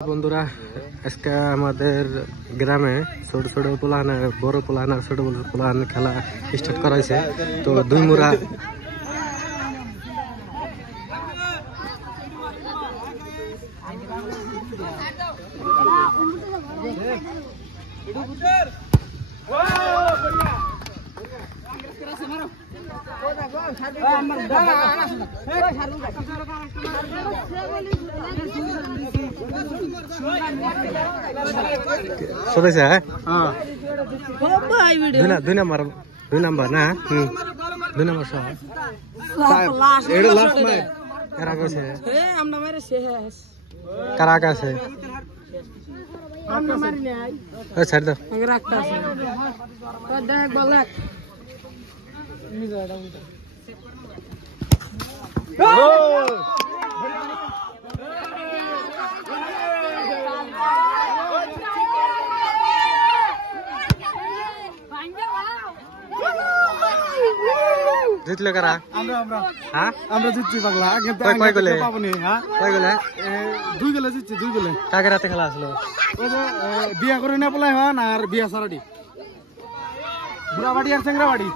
বন্ধুরা আজকে আমাদের গ্রামে ছোট ছোট পোলাহান বড় পোলাহান আর ছোট পোলাহান খেলা স্টার্ট করা হয়েছে। তো দুই মুরা শুনেছে দুই নাম্বার না দুই নাম্বার সহ এটা লাস্ট ম্যাচ কারা কইছে আমরা মারে শেষ কারা কাছে আমরা মারি নাই ওই ছাড় দাও আগে রাখতা আছে তো দেখ বল দেখ নি যায়টা উল্টা জিতলে কারা আমরা জিতছি পাগলা কিন্তু কয় গোলে পাবনি কয় গোলে দুই গোলে জিতছি দুই গোলে কাকে রাতে খেলা আসলো ওই যে বিয়া করে না পলাই হন আর বিয়া সারাটি বুড়াবাড়ি আর চেংরাবাড়ি